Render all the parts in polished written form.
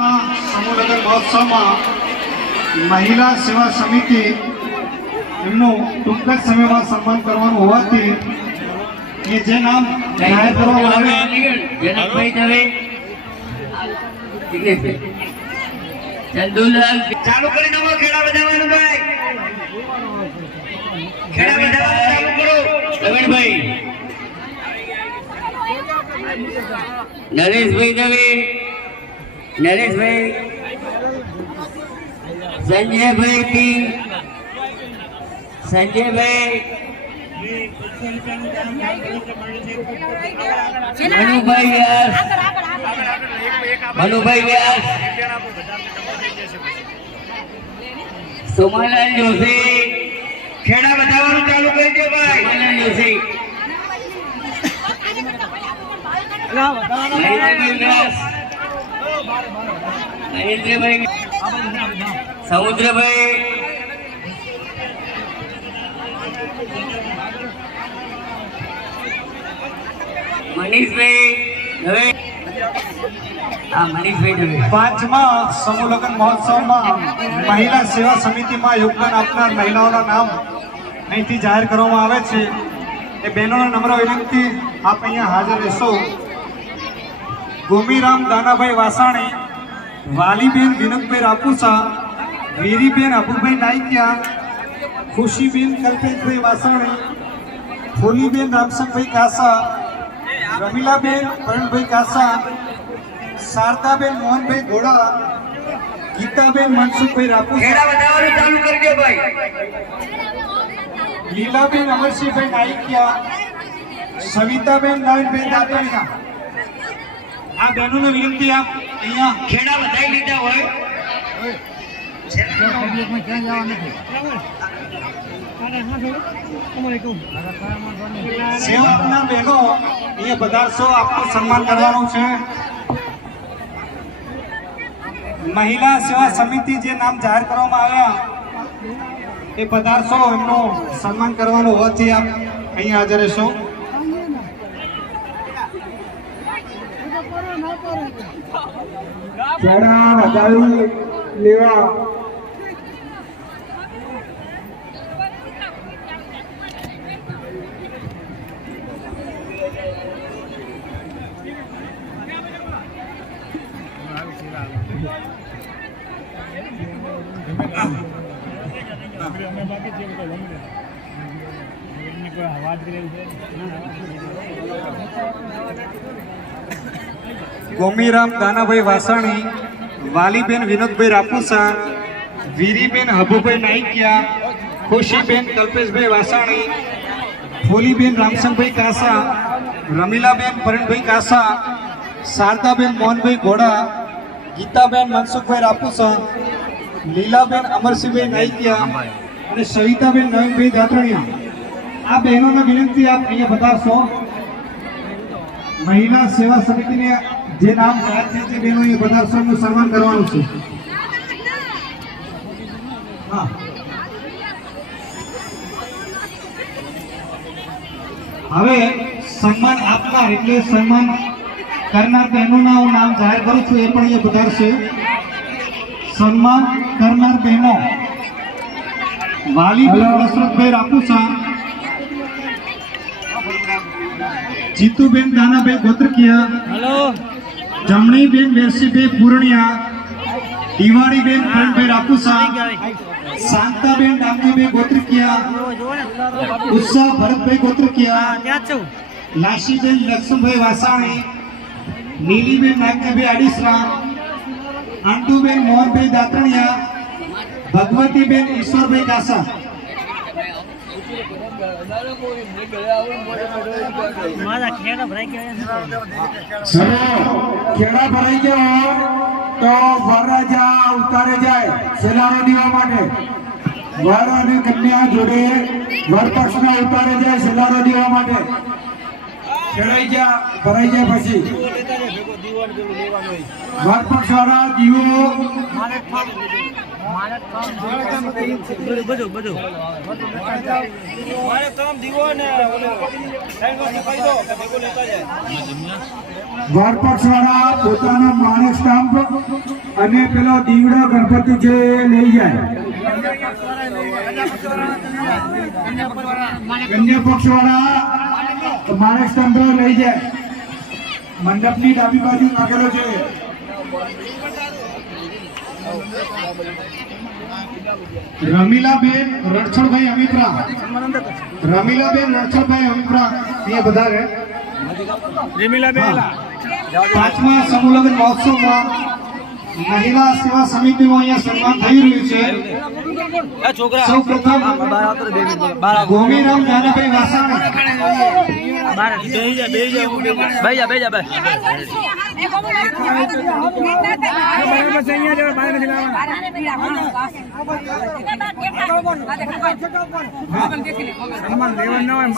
સમૂહ લગ્ન મહોત્સવમાં મહિલા સેવા સમિતિ એમનું ટૂંક જ સમયમાં સન્માન કરવાનું હોવાથી એ જે નામ જાહેર કરવામાં આવે જનકભાઈ દવે ચંદુલાલ ચાલુ કરી દો ખેડા બજાવવાનું ભાઈ ખેડા બજાવવાનું ચાલુ કરો રવિણભાઈ નરેશભાઈ દવે નરેશભાઈ સંજયભાઈ ટી સંજયભાઈ મનુભાઈ વ્યાસ મનુભાઈ વ્યાસ સોમાલાલ જોશી ખેડા બતાવવાનું ચાલુ કરી દો ભાઈ સોમાલાલ જોશી મહેન્દ્રભાઈ વ્યાસ મહેન્દ્રભાઈ સમુદ્રભાઈ મનીષભાઈ દવે મનીષભાઈ દવે પાંચમા સમૂહ લગ્ન મહોત્સવમાં મહિલા સેવા સમિતિમાં યોગદાન આપનાર મહિલાઓના નામ અહીંથી જાહેર કરવામાં આવે છે એ બહેનોને નમ્ર વિનંતી આપ અહીંયા હાજર રહેશો. ગોમીરામ દાનાભાઈ વાસાણી, વાલીબેન વિનોદભાઈ રાપુસા, વીરીબેન અબુભાઈ નાઈકિયા, ખુશીબેન કલ્પેશભાઈ વાસાણી, ફોલીબેન રામસંગભાઈ કાસા, રમીલાબેન પરણભાઈ કાસા, શારદાબેન મોહનભાઈ ઘોડા, ગીતાબેન મનસુખભાઈ રાપુસા, ચાલુ કરી દો ભાઈ લીલાબેન અમરસિંહભાઈ નાઈકિયા, સવિતાબેન નવીનભાઈ દાતણીયા. આ બહેનોને વિનંતી આપ અહીંયા ખેડા બધાઈ લીધા હોય સેવા આપનાર બહેનો અહીંયા પધારશો, આપનું સન્માન કરવાનું છે. મહિલા સેવા સમિતિ જે નામ જાહેર કરવામાં આવ્યા એ પધારશો, એમનું સન્માન કરવાનું હોવાથી આપ અહીંયા હાજર રહેશો. ખેડા વધાવી લેવા ગોમીરામ દાનાભાઈ વાસાણી, વાલીબેન વિનોદભાઈ રાપુસા, વીરીબેન હબુભાઈ નાઈકિયા, ખુશીબેન કલ્પેશભાઈ વાસાણી, ફોલીબેન રામસંગભાઈ કાસા, રમીલાબેન પરણભાઈ કાસા, શારદાબેન મોહનભાઈ ઘોડા, ગીતાબેન મનસુખભાઈ રાપુસા, લીલાબેન અમરસિંહભાઈ નાઈકિયા અને સવિતાબેન નવીનભાઈ દાતણીયા. આ બહેનોને વિનંતી આપ અહીંયા પધારશો. મહિલા સેવા સમિતિને જે નામ જાહેર છે તે બહેનો એ પધારશો, એમનું સન્માન કરવાનું છે. હા, હવે સન્માન આપનાર એટલે સન્માન કરનાર બહેનોના હું નામ જાહેર કરું છું, એ પણ અહીંયા પધારશે. સન્માન કરનાર બહેનો: વાલીબેન દશરથભાઈ રાપુસા, જીતુબેન દાનાભાઈ ગોત્રકિયા, જમણીબેન વેરસીભાઈ પૂર્ણિયા, દિવાળીબેન પરણભાઈ રાપુસા, શાંતાબેન દામજીભાઈ ગોત્રકિયા, ઉત્સાહ ભરતભાઈ ગોત્રકિયા, લાશીબેન લક્ષ્મણભાઈ વાસાણી, નીલીબેન નાગજીભાઈ આડીસરા, આંટુબેન મોહનભાઈ દાતણીયા, ભગવતીબેન ઈશ્વરભાઈ કાસા. ખેડા ભરાઈ ગયા તો વરરાજા ઉતારે જાય સેલારો દેવા માટે. વર અને કન્યા જોડે વરપક્ષના ઉતારે જાય સેલારો દેવા માટે. ખેડાઈ ગયા ભરાઈ જાય પછી વરપક્ષ વાળા દીવો બધું વરપક્ષ વાળા પોતાના માણસ સ્ટામ્પ અને પેલો દીવડો ગણપતિ છે એ લઈ જાય. કન્યા પક્ષ વાળા માણેક સ્તંભ લઈ જાય. મંડપની ડાબી બાજુ નાખેલો છે. રમીલાબેન રણછોડભાઈ અમિત્રા, રમીલાબેન રણછોડભાઈ અમિત્રા અહીંયા વધારે. પાંચમા સમૂહ લગ્ન મહોત્સવમાં મહિલા સેવા સમિતિનું અહીંયા સન્માન થઈ રહ્યું છે. સૌ પ્રથમ ગોમીરામ નાનાભાઈ વાસાણી,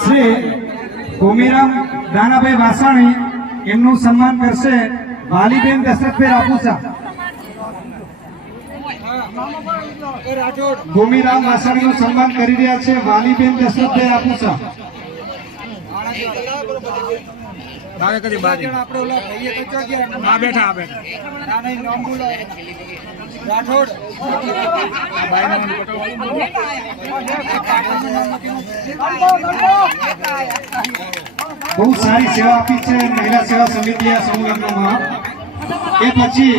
શ્રી ગોમીરામ દાનાભાઈ વાસાણી એમનું સન્માન કરશે વાલીબેન દશરથભાઈ રાપુસા. ગોમીરામ વાસાણીનું સન્માન કરી રહ્યા છે વાલીબેન દશરથભાઈ રાપુસા. બહુ સારી સેવા આપી છે મહિલા સેવા સમિતિએ સમૂહ લગ્નમાં. એ પછી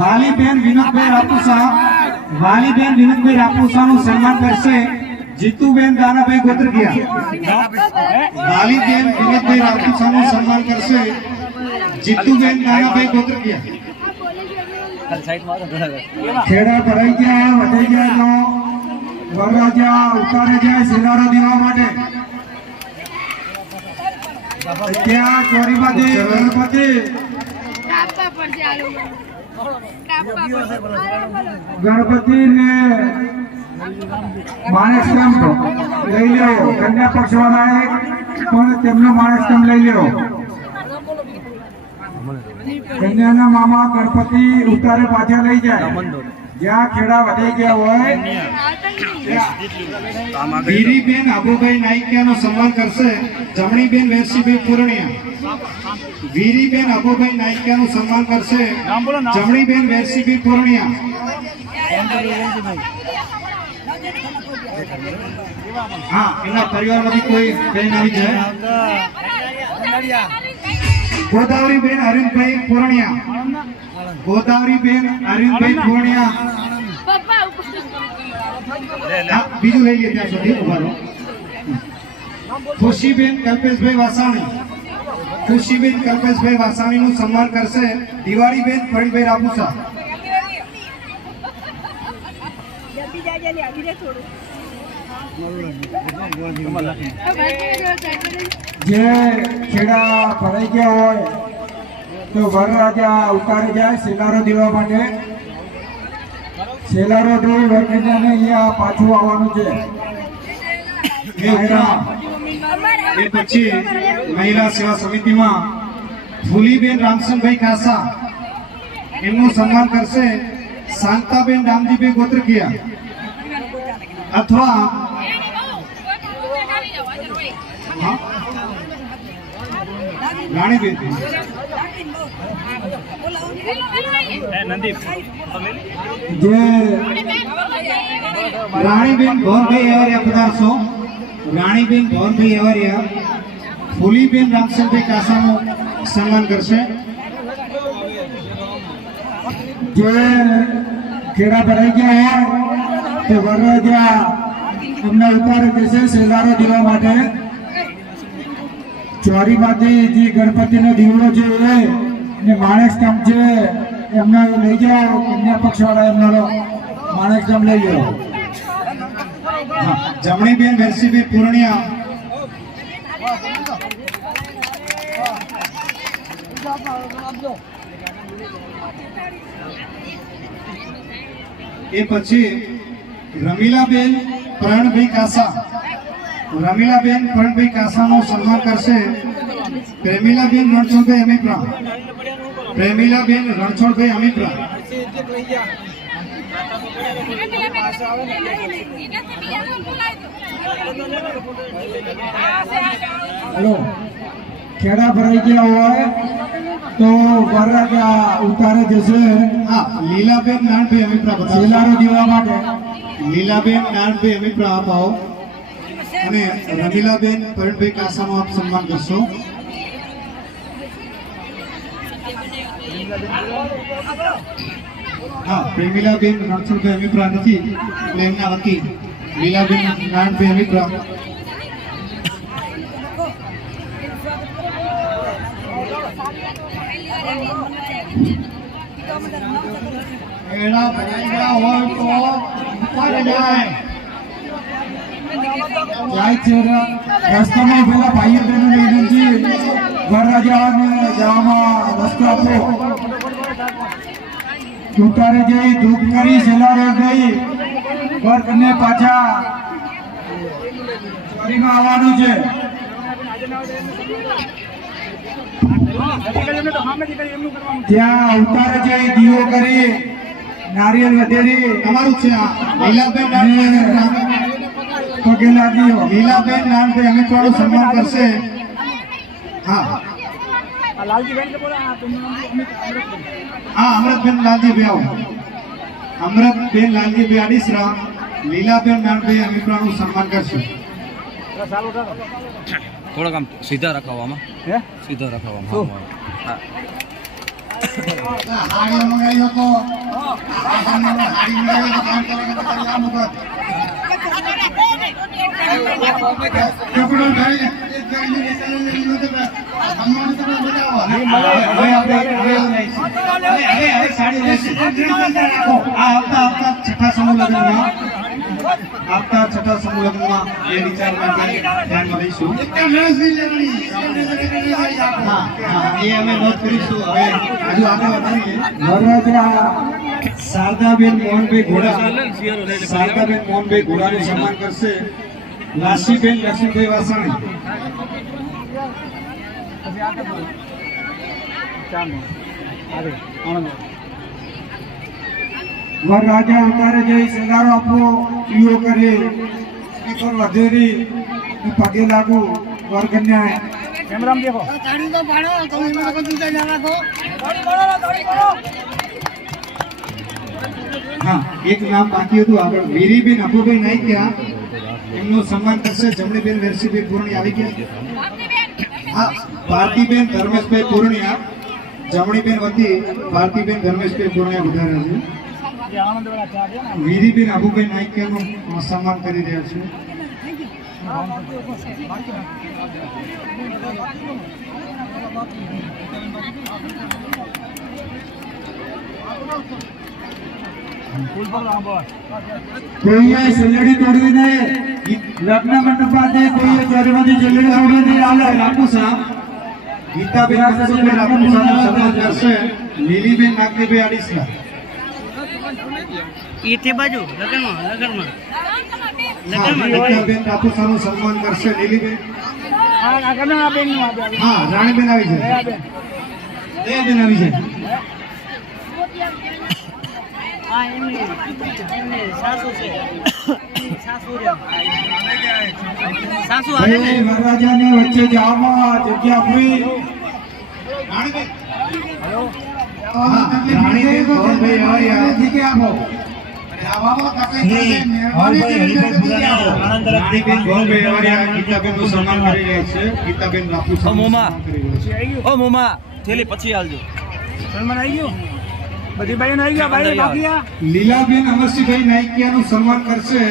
વાલીબેન વિનોદભાઈ રાપુસા, વાલીબેન વિનોદભાઈ રાપુસાનું સન્માન કરશે જીતુબેન દાનાભાઈ ગોત્રકિયા. વાલીબેન વિનોદભાઈ રાપુસાનું સન્માન કરશે જીતુબેન દાનાભાઈ ગોત્રકિયા. ખેડા ભરાઈ ગયા, વધી ગયા તો વરરાજા ઉતારે જાય શિલારો દેવા માટે. ત્યાં ચોરીમાંથી ગણપતિ ગણપતિને માણેક સ્તંભ લઈ લેવો. કન્યા પક્ષ વાળાએ પણ તેમનો માણેક સ્તંભ લઈ લેવો. કન્યાના મામા ગણપતિ ઉતારે પાછા લઈ જાય. જ્યાં ખેડા વધી ગયા હોય વીરીબેન આબુભાઈ નાઈકિયાનું સન્માન કરશે જમણીબેન વેરસીભાઈ પૂર્ણિયા. વીરીબેન આબુભાઈ નાઈકિયાનું સન્માન કરશે જમણીબેન વેરસીભાઈ પૂર્ણિયા. હા, એના પરિવારમાંથી કોઈ બેન આવી જાય. ગોદાવરીબેન અરવિંદભાઈ પૂર્ણિયા, ગોદાવરીબેન અરવિંદભાઈ પૂર્ણિયા. હા, બીજું લઈ લે ત્યાં સુધી ઉભા રહો. ખુશીબેન કલ્પેશભાઈ વાસાણી, ખુશીબેન કલ્પેશભાઈ વાસાણીનું સન્માન કરશે દિવાળીબેન પ્રવીણભાઈ રાપુસા. જે ખેડા ભરાઈ ગયા હોય તો વરરાજા ઉતારે જાય શિલારો દેવા માટે. શિલારો દેવી વરકન્યાને અહીંયા પાછું આવવાનું છે. એ પછી મહિલા સેવા સમિતિમાં ફૂલીબેન રામસનભાઈ કાસા એમનું સન્માન કરશે શાંતાબેન રામજીભાઈ ગોત્રકિયા. અથવા રાણીબેન જે રાણીબેન ભવનભાઈ એવરિયા પધારશો. રાણીબેન ભવનભાઈ એવરિયા ફૂલીબેન રામસનભાઈ કાસાનું સન્માન કરશે. જે ખેડા ભરાઈ ગયા હોય તે વરરાજા એમને ઉતારે જશે શેલારો દેવા માટે. ચોરીમાંથી જે ગણપતિનો દીવડો છે એ માણેક સ્તંભ છે એમને લઈ જાઓ. કન્યા પક્ષ વાળા એમનો માણેક સ્તંભ લઈ જાઓ. જમણીબેન વેરસીભાઈ પૂર્ણિયા, એ પછી રમીલાબેન પ્રણભાઈ કાસા, રમીલાબેન પ્રણભાઈ કાસાનું સન્માન કરશે પ્રેમીલાબેન રણછોડભાઈ અમીપરા. પ્રેમીલાબેન રણછોડભાઈ અમીપરા. હેલો, ખેડા ભરાઈ ગયા હોય તો વરરાજા ઉતારે જશે હા લીલાબેન નાનભાઈ અમિપ્રા બતાવો શેલારો દેવા માટે. લીલાબેન નાનભાઈ અમિપ્રા આપ આવો અને રમીલાબેન પરણભાઈ કાસાનું આપ સન્માન કરશો. હા પ્રેમીલાબેન રણછોડભાઈ અમિપ્રા નથી એટલે એમના વતી લીલાબેન નાનભાઈ અમિપ્રા. એના ભરાઈ ગયા હોય તો ઉતારે જાય. જાય છે રસ્તામાં પેલા ભાઈઓ બહેનોને વિનંતી વરરાજાને જવામાં રસ્તો આપો. ઉતારે જઈ ધૂપ કરી શેલારો ગઈ વર્ગને પાછા ચોરીમાં આવવાનું છે. ત્યાં ઉતારે જઈ દીવો કરી નારિયેળ વધેરી તમારું છે આ લીલાબેન નાનભાઈ પગે લાગી. લીલાબેન નાનભાઈ અમિપ્રાનું સન્માન કરશે. હા હા અમૃતબેન લાલજીભાઈ આવો. અમૃતબેન લાલજીભાઈ આડીસરા લીલાબેન નાનભાઈ અમિપ્રાનું સન્માન કરશે. થોડાક આમ સીધા રખાવામાં સીધા રખાવામાં હા હાડી મંગાવી હતો હાડી મંગાવી હતો કામ કરે કે તારી આમ ઉપર કપડો ધારી એક ગાડીને બેસાડે લીધો તો અમ્માને તો બતાવો હવે સાડી લેશે. આ આવતા છઠ્ઠા સમૂહ લગ્નમાં એ વિચાર માટે ધ્યાનમાં લઈશું. હા હા એ અમે નોંધ કરીશું. હવે હજુ આગળ વધારીએ. વરરાજા શારદાબેન મોહનભાઈ ઘોડા ઘોડાનું સન્માન કરશે. લાસીબેન લક્ષ્મીભાઈ વાસાણી. વરરાજા ઉતારે જઈ શેલારો આપવો પીઓ કરે સ્પીકર વધેરી પગે લાગુ વર્ગન્યાય. હા એક નામ બાકી હતું આગળ વીરીબેન અબુભાઈ નાઈકિયા એમનું સન્માન કરશે. જમણીબેન વેરસીભાઈ પૂર્ણિયા આવી ગયા. હા ભારતીબેન ધર્મેશભાઈ પૂર્ણિયા જમણીબેન વતી ભારતીબેન ધર્મેશભાઈ પૂર્ણિયા વધારે છે. વીરીબેન અબુભાઈ નાઈકિયાનું સન્માન કરી રહ્યા છે. કોઈએ સેલડી તોડવી નહીં. લગ્ન મંડપાતે કોઈએ ચોરીમાંથી સેલડી તોડવી નહીં. હાલે રાપુસા ગીતાબેન મનસુખભાઈ રાપુસાનું સન્માન કરશે. લીલીબેન નાગજીભાઈ આડીસરા. ઈથી બાજુ લગનમાં હા ગીતાબેન રાપુસાનું સન્માન કરશે. લીલીબેન હા રાણીબેન આવી જાય. દયાબેન આવી જાય. વરરાજાને વચ્ચે જવામાં જગ્યા આપવી. રાણીબેન મોહનભાઈ જગ્યા આપો. રાણીબેન મોહનભાઈ અવારિયા ગીતાબેનનું સન્માન કરી રહ્યા છે. ગીતાબેન રાપુસાનું મોમા. સન્માન કરી રહ્યા છે. ઓ મોમા થેલી પછી હાલજો લીલાબેન અમરસિંહભાઈ નાઈકિયાનું સન્માન કરશે.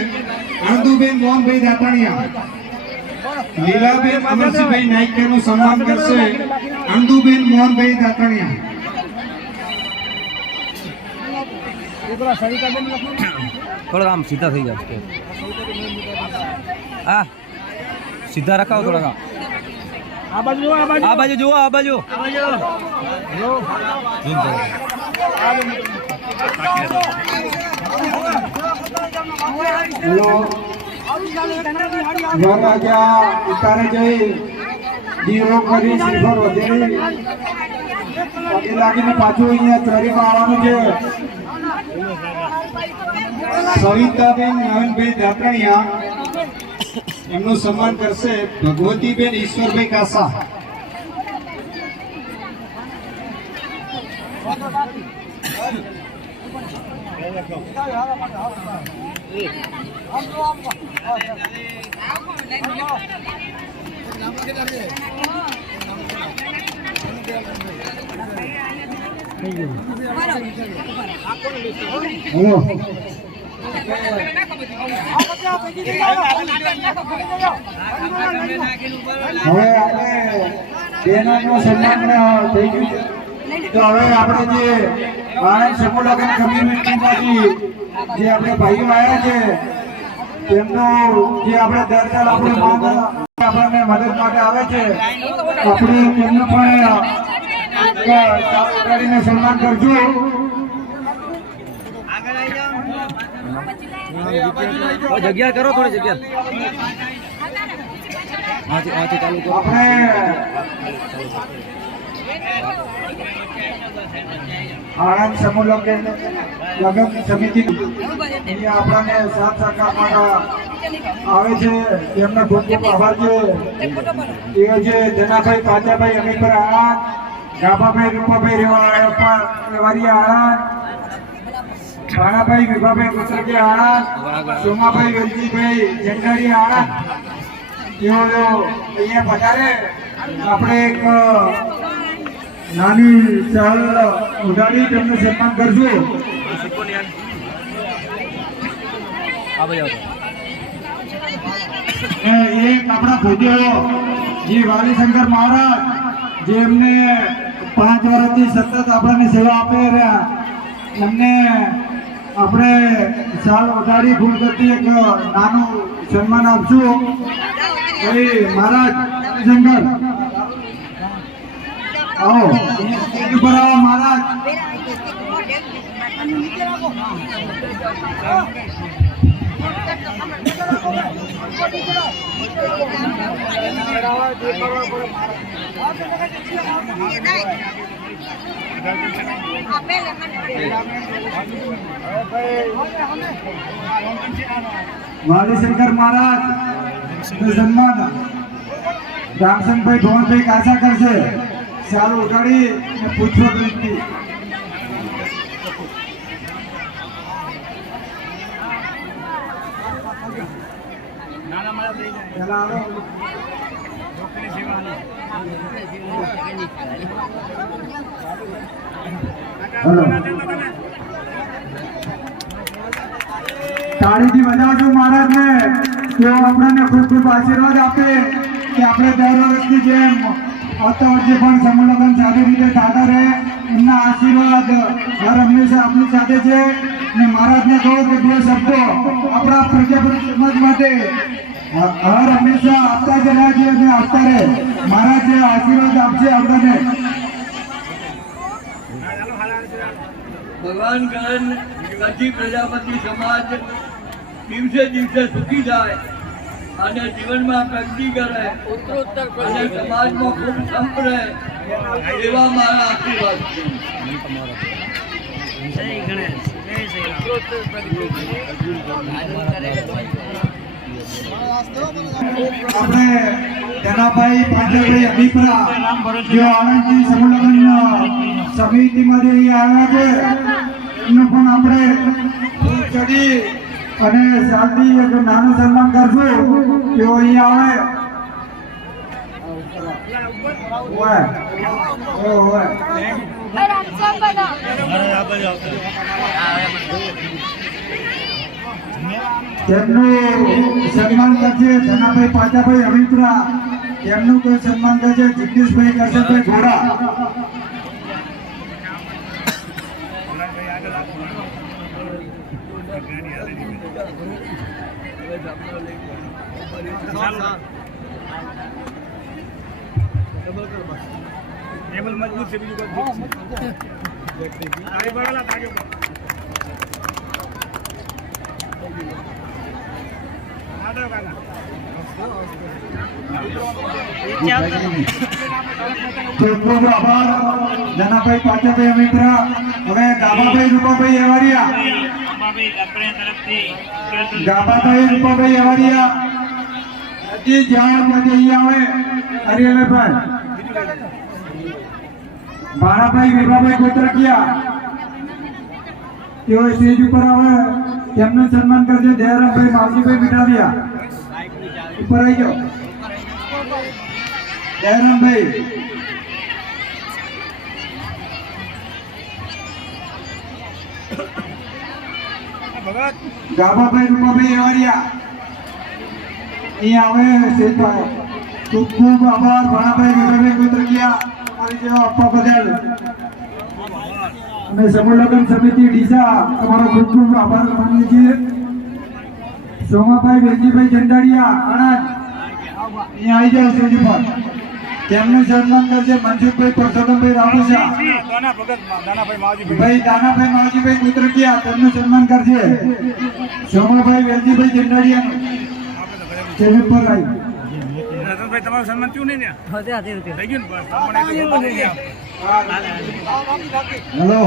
આનંદુબેન મોહનભાઈ દાતાણિયા. લીલાબેન અમરસિંહભાઈ નાઈકિયાનું સન્માન કરશે. આનંદુબેન મોહનભાઈ દાતાણિયા. થોડાક આમ સીધા થઈ જાવ હા સીધા રખાવો થોડાક આમ. આ બાજુ જુઓ આ બાજુ વરરાજા ઉતારે જઈ દીવો કરી શ્રીફળ વધેરી પગે લાગીને પાછું અહીંયા ચોરીમાં આવવાનું છે. સવિતાબેન નવનભાઈ દાતાણિયા એમનું સન્માન કરશે. ભગવતીબેન ઈશ્વરભાઈ કાસા. હવે આપણે બેનોનું સન્માન થઈ ગયું છે. તો હવે આપણે જે આણંદ સમૂહ લગ્ન કમ્યુનિટીમાંથી જે આપણે ભાઈઓ આવ્યા છે તેમનું જે આપણે દર સાલ આપણું આપણને મદદ માટે આવે છે આપણે તેમને પણ કરીને સન્માન કરજો. જગ્યા કરો થોડી જગ્યા ચાલુ કરો. આપણે આણંદ સમૂહ લગ્ન સમિતિ આપણને સાથ સહકાર માટે આવે છે તેમનો ખૂબ ખૂબ આભાર છે. એ છે જનાભાઈ પાચાભાઈ અમીપર આણંદ, ગાભાભાઈ રૂપાભાઈ રેવાડી આણંદ, ભાણાભાઈ વિભાભાઈ કુતરકી આણંદ, સોમાભાઈ વેલજીભાઈ જંડારી આણંદ. તેઓ અહીંયા પધારે આપણે એક નાની ચાલ ઉડાડી તેમનું સન્માન કરશું. એક આપણા ભૂદેવો જે વાલીશંકર મહારાજ જે એમને 5 વર્ષથી સતત આપણને સેવા આપી રહ્યા એમને આપણે ચાલ ઉડાડી ભૂલ કરતી એક નાનું સન્માન આપશું. મહારાજ વાલીશંકર આવો ઉપર આવો મહારાજ. વાલીશંકર મહારાજ સન્માન રામસંગભાઈ ભવનભાઈ કાસા કરશે. ચાલો ઉગાડી પૂછો દ્રષ્ટિ તાળીથી બજાવજો મહારાજને. તેઓ આપણને ખૂબ ખૂબ આશીર્વાદ આપે કે આપણે દર વર્ષની જેમ આવતા વર્ષે પણ સમૂહ લગ્ન સારી રીતે થતા રહે. એમના આશીર્વાદ હર હંમેશા આપણી સાથે છે. અને મહારાજને કહો કે 2 શબ્દો આપણા પ્રજાપતિ સમાજ માટે હર હંમેશા આપતા જ રહ્યા છે અને આપતા રહે. મહારાજ જે આશીર્વાદ આપશે આપણને. ભગવાન કરે કચ્છી પ્રજાપતિ સમાજ દિવસે દિવસે સુખી થાય અને જીવનમાં પ્રગતિ કરે અને સમાજમાં ખૂબ સંપ રહે એવા મારા આશીર્વાદ છે. આપણે જનાભાઈ પાંજરાભાઈ અભિપ્રા જે આણંદની સમૂહ લગ્ન સમિતિમાંથી અહીંયા આવ્યા છે એમનું પણ આપણે ફૂલ ચડી અને શાંતિ એક નાનું સન્માન કરશું. તેઓ અહીંયા આવે તેમનું સન્માન કરશે ધનાભાઈ પાચાભાઈ અમિત્રા. તેમનું કોઈ સન્માન કરશે જગદીશભાઈ કરશનભાઈ ઘોડા. મજબૂત છે બીજું આભાર જનાભાઈ પાચાભાઈ અમિત્રા. હવે ગાબાભાઈ રૂપાભાઈ એવાડિયા, ગાબાભાઈ રૂપાભાઈ એવાડિયા હજી જ્યાં અહીંયા આવે હરિયાણાભાઈ ભાણાભાઈ વિભાભાઈ કોતરકિયા તેઓ સ્ટેજ ઉપર આવે તેમનું સન્માન કરશે. દયારામભાઈ માવજીભાઈ મીઠાવિયા ઉપર આવી જાઓ. દયારામભાઈ ગાભાભાઈ રૂપાભાઈ એવારિયા અહીંયા આવે સ્ટેજ પર. ખૂબ ખૂબ આભાર ભાણાભાઈ વિભાભાઈ કોતરકિયા તમારી જેવા આપવા બદલ. અને સમૂહ લગ્ન સમિતિ ડીસા તમારો ખૂબ ખૂબ આભાર માનીએ છીએ. સોમાભાઈ વેજીભાઈ જંડાળિયા આણંદ અહીંયા આવી જાઓ સ્ટેજ પર. તેમનું સન્માન કરશે મનસુખભાઈ પરસોત્તમભાઈ રામોસા. ભાઈ દાનાભાઈ માવજીભાઈ કોતરકિયા તેમનું સન્માન કરશે. સોમાભાઈ વેજીભાઈ જંડાળિયાનું સ્ટેજ પર આવી. તમારું સન્માન થયું નહીં ને થઈ ગયું ને હેલો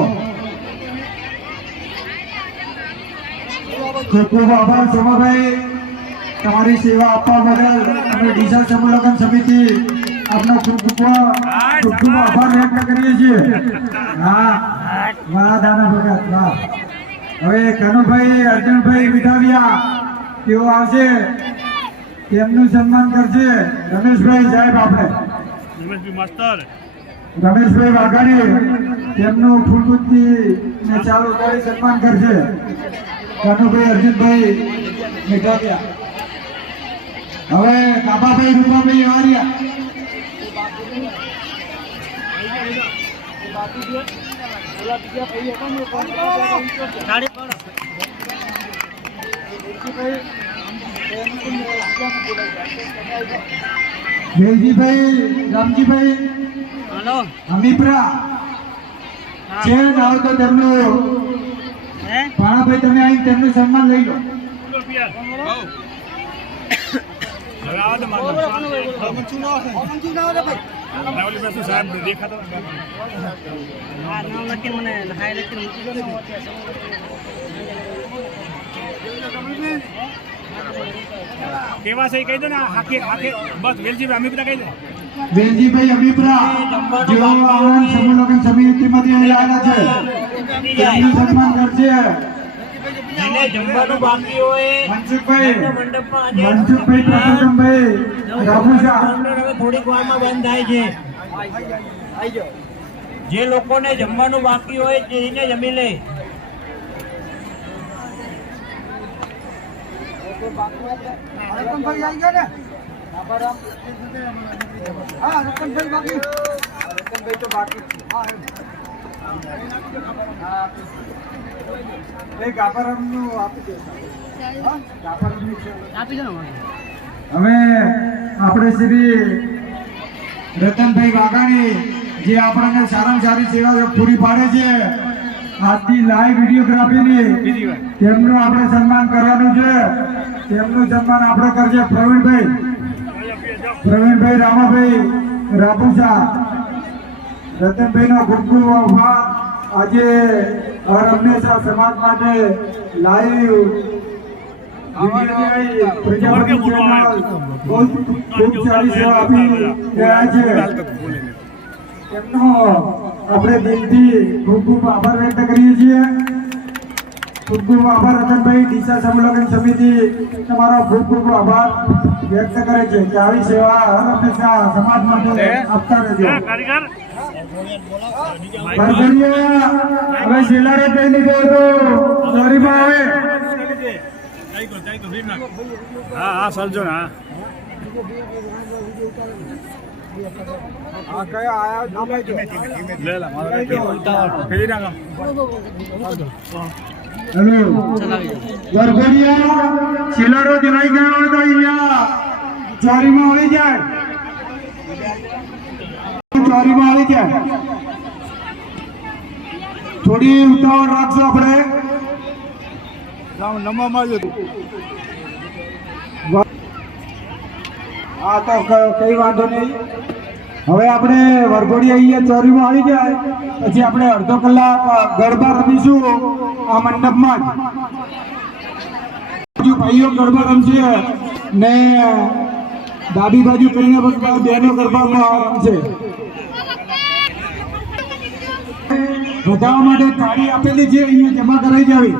ખૂબ ખૂબ આભાર સોમાભાઈ તમારી સેવા આપવા બદલ. અમે ડીસા સમૂહ લગ્ન સમિતિ આપનો ખૂબ ખૂબ આભાર વ્યક્ત કરીએ છીએ. હા વાહ દાના ભગત વાહ. હવે કનુભાઈ અર્જુનભાઈ મીઠાવિયા તેઓ આવશે તેમનું સન્માન કરશે. રમેશભાઈ સાહેબ આપણે રમેશભાઈ વાઘાણી તેમનું ફૂલબુદ્ધિ ને ચાલુ કરી સન્માન કરશે. કનુભાઈ અર્જુનભાઈ મીઠાવિયા. હવે કાબાભાઈ રૂપાભાઈ એવારિયા વેલજીભાઈ રામજીભાઈ હમીપરા છે ના તો તેમનું ભાણાભાઈ તમે અહીં તેમનું સન્માન લઈ લો. કેવા છે કહી દો ને હાકે હાકે બસ વેલજીભાઈ અમીપરા કહી દે. વેલજીભાઈ અમીપરા જેઓ આણંદ સમૂહ લગ્ન સમિતિમાંથી અહીં આવેલા છે તેમનું સન્માન કરશે. જેને જમવાનું બાકી હોય મનસુખભાઈ મંડપમાં પરસોત્તમભાઈ રામોસા હવે થોડીક વારમાં બંધ થાય છે. જે લોકોને જમવાનું બાકી હોય જઈને જમી લે. હવે આપણે શ્રી રતનભાઈ વાઘાણી જે આપણને સારામાં સારી સેવા પૂરી પાડે છે આજની લાઈવ વિડીયોગ્રાફીની તેમનું આપણે સન્માન કરવાનું છે. તેમનું સન્માન આપણે કરશે પ્રવીણભાઈ રામાભાઈ રાપુસા. રતનભાઈનો ખૂબ ખૂબ આભાર. આજે હર હંમેશા સમાજ માટે લાઈવ પ્રજાપતિ ચેનલ ખૂબ સારી સેવા આપી રહ્યા છે. તેમનો આપણે દિલથી ખૂબ ખૂબ આભાર વ્યક્ત કરીએ છીએ. ખૂબ ખૂબ આભાર રતનભાઈ. ડીસા સમૂહ લગ્ન સમિતિ તમારો ખૂબ ખૂબ આભાર વ્યક્ત કરે છે કે આવી સેવા હર હંમેશા સમાજ માટે આપતા રહેજો. હવે શેલારે કઈ લીધો હતો ચોરીમાં આવે. હા હા સમજો ને હા હેલો વરઘોડિયા શેલારો દેવાઈ ગયો હોય તો અહીંયા ચોરીમાં આવી જાય. ચોરીમાં આવી જાય. થોડી ઉતાવળ રાખશો આપણે. હા તો કઈ વાંધો નહીં. હવે આપણે વરઘોડી અહીંયા ચોરીમાં આવી જાય પછી આપણે અડધો કલાક ગરબા રમીશું આ મંડપમાં જ. ભાઈઓ ગરબા રમશે ને ડાબી બાજુ કરીને બહેનો ગરબામાં રમશે. વધારવા માટે થાળી આપેલી છે અહીંયા જમા કરાઈ જાવી.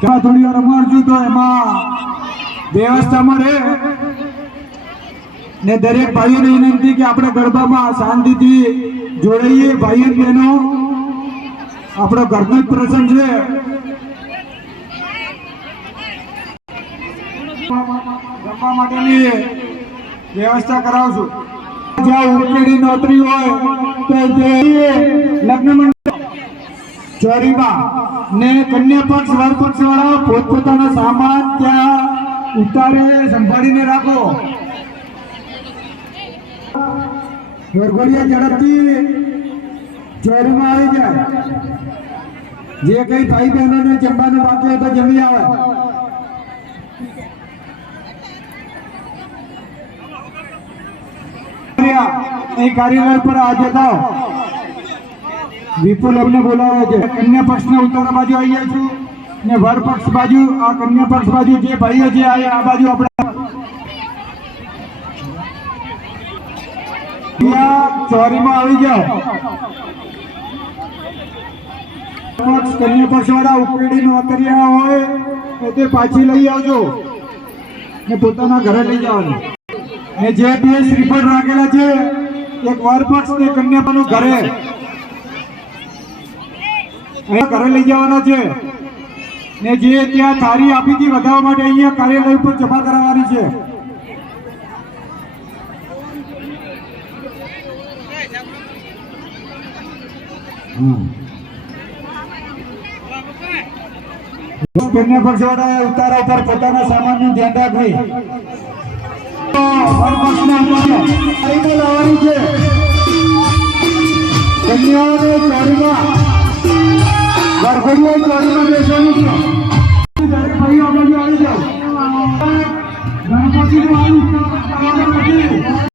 ત્યાં થોડી વાર રમાડશું તો એમાં વ્યવસ્થામાં રહે ને દરેક ભાઈઓને વિનંતી કે આપણે ગરબામાં શાંતિથી જોડાઈએ. ભાઈઓ બહેનો આપણો ઘરનો જ પ્રસંગ છે. રમવા માટેની વ્યવસ્થા કરાવશું. જ્યાં ઉકેડી નોતરી હોય તો તે લગ્ન મંડપ ચોરીમાં ને કન્યા પક્ષ વર પક્ષ વાળા પોતપોતાનો સામાન ત્યાં ઉતારે સંભાળીને રાખો. વરઘોડિયા ઝડપથી ચોરીમાં આવી જાય. જે કઈ ભાઈ બહેનોને જમવાનું બાકી હોય તો જમી આવે. અહીં કાર્યાલય પર આજે થાવ. વિપુલ અમને બોલાવે છે. કન્યા પક્ષના ઉત્તર બાજુ આવીએ છું ને વર પક્ષ બાજુ આ કન્યા પક્ષ બાજુ જે ભાઈઓ છે આ બાજુ આપણે ચોરીમાં આવી જાઓ. કન્યા પક્ષ વાળા ઉકેડી નોતરિયા હોય તો તે પાછી લઈ આવજો ને પોતાના ઘરે લઈ જવાનું. ને જે બે શ્રીફળ રાખેલા છે એક વર પક્ષ ને કન્યાનું ઘરે ઘરે લઈ જવાના છે ને જે ત્યાં થાળી આપી હતી વધારવા માટે અહીંયા કાર્યાલય ઉપર જમા કરાવવાની છે. કન્યા પક્ષ વાળા ઉતારા ઉપર પોતાના સામાનનું ધ્યાન રાખવી. લાવવાની છે કન્યાઓને ચોરીમાં વરઘોડિયા ચોરીમાં બેસવાનું છે.